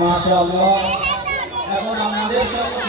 মাশাআল্লাহ। এখন আমাদের সাথে